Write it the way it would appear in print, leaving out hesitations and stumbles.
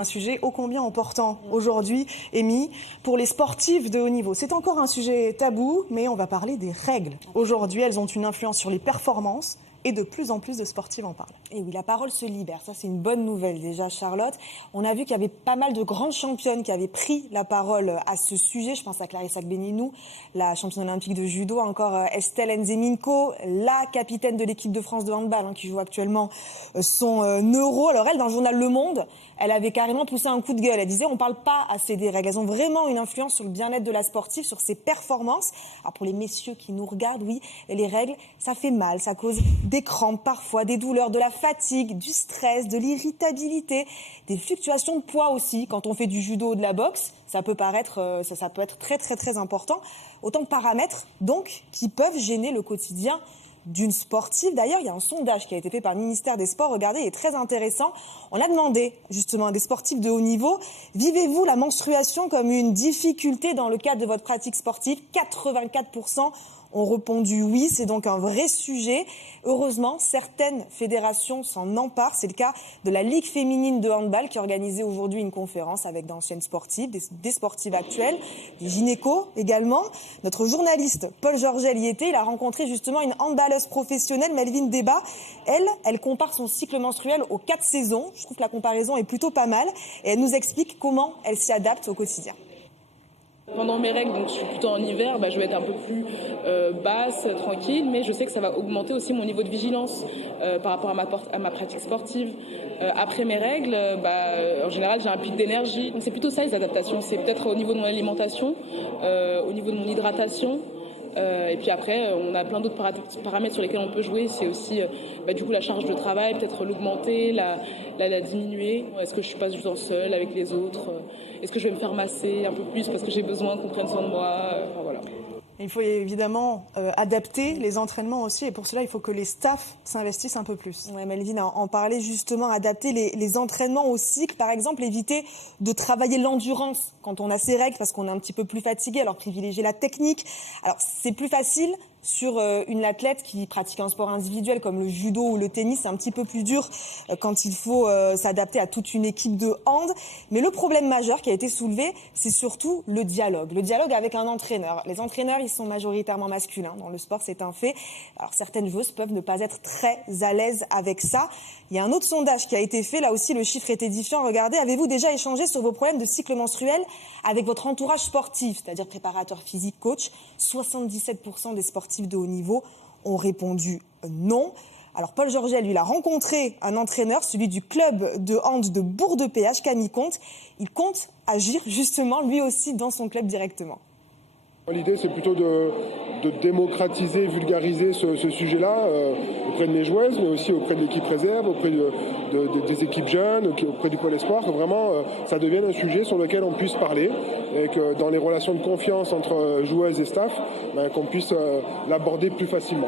Un sujet ô combien important aujourd'hui, Amy, pour les sportifs de haut niveau. C'est encore un sujet tabou, mais on va parler des règles. Aujourd'hui, elles ont une influence sur les performances et de plus en plus de sportifs en parlent. Et oui, la parole se libère. Ça, c'est une bonne nouvelle déjà, Charlotte. On a vu qu'il y avait pas mal de grandes championnes qui avaient pris la parole à ce sujet. Je pense à Clarissa Gbeninou, la championne olympique de judo, encore Estelle Nzeminko, la capitaine de l'équipe de France de handball, qui joue actuellement son Euro. Alors elle, dans le journal Le Monde, elle avait carrément poussé un coup de gueule. Elle disait on ne parle pas assez des règles. Elles ont vraiment une influence sur le bien-être de la sportive, sur ses performances. Alors pour les messieurs qui nous regardent, oui, les règles, ça fait mal. Ça cause des crampes parfois, des douleurs, de la fatigue, du stress, de l'irritabilité, des fluctuations de poids aussi. Quand on fait du judo ou de la boxe, ça peut être très très très important. Autant de paramètres donc qui peuvent gêner le quotidien d'une sportive. D'ailleurs, il y a un sondage qui a été fait par le ministère des Sports. Regardez, il est très intéressant. On a demandé justement à des sportifs de haut niveau, vivez-vous la menstruation comme une difficulté dans le cadre de votre pratique sportive ? 84% ont répondu oui, c'est donc un vrai sujet. Heureusement, certaines fédérations s'en emparent. C'est le cas de la Ligue féminine de handball qui a organisé aujourd'hui une conférence avec d'anciennes sportives, des sportives actuelles, des gynécos également. Notre journaliste Paul Georgel y était. Il a rencontré justement une handballeuse professionnelle, Melvin Deba. Elle compare son cycle menstruel aux 4 saisons. Je trouve que la comparaison est plutôt pas mal. Et elle nous explique comment elle s'y adapte au quotidien. Pendant mes règles, donc je suis plutôt en hiver, je vais être un peu plus basse, tranquille, mais je sais que ça va augmenter aussi mon niveau de vigilance par rapport à ma pratique sportive. Après mes règles, en général, j'ai un pic d'énergie. Donc c'est plutôt ça les adaptations. C'est peut-être au niveau de mon alimentation, au niveau de mon hydratation. Et puis après, on a plein d'autres paramètres sur lesquels on peut jouer. C'est aussi du coup la charge de travail, peut-être l'augmenter, la diminuer. Est-ce que je suis pas tout le temps seule avec les autres ? Est-ce que je vais me faire masser un peu plus parce que j'ai besoin qu'on prenne soin de moi ? Voilà. Il faut évidemment adapter les entraînements aussi, et pour cela, il faut que les staffs s'investissent un peu plus. Ouais, Melvin en parlait justement, adapter les entraînements au cycle. Par exemple, éviter de travailler l'endurance quand on a ses règles parce qu'on est un petit peu plus fatigué, alors privilégier la technique. Alors, c'est plus facile sur une athlète qui pratique un sport individuel comme le judo ou le tennis. C'est un petit peu plus dur quand il faut s'adapter à toute une équipe de hand. Mais le problème majeur qui a été soulevé, c'est surtout le dialogue. Le dialogue avec un entraîneur. Les entraîneurs, ils sont majoritairement masculins. Dans le sport, c'est un fait. Alors, certaines joueuses peuvent ne pas être très à l'aise avec ça. Il y a un autre sondage qui a été fait. Là aussi, le chiffre est édifiant. Regardez, avez-vous déjà échangé sur vos problèmes de cycle menstruel avec votre entourage sportif, c'est-à-dire préparateur physique, coach ? 77% des sportifs de haut niveau ont répondu non. Alors Paul Georgel, lui, il a rencontré un entraîneur, celui du club de hand de Bourg-de-Péage, Camille Comte. Il compte agir justement lui aussi dans son club directement. L'idée, c'est plutôt de démocratiser, vulgariser ce sujet-là auprès de mes joueuses, mais aussi auprès de l'équipe réserve, auprès des équipes jeunes, auprès du pôle espoir, que vraiment ça devienne un sujet sur lequel on puisse parler et que dans les relations de confiance entre joueuses et staff, qu'on puisse l'aborder plus facilement.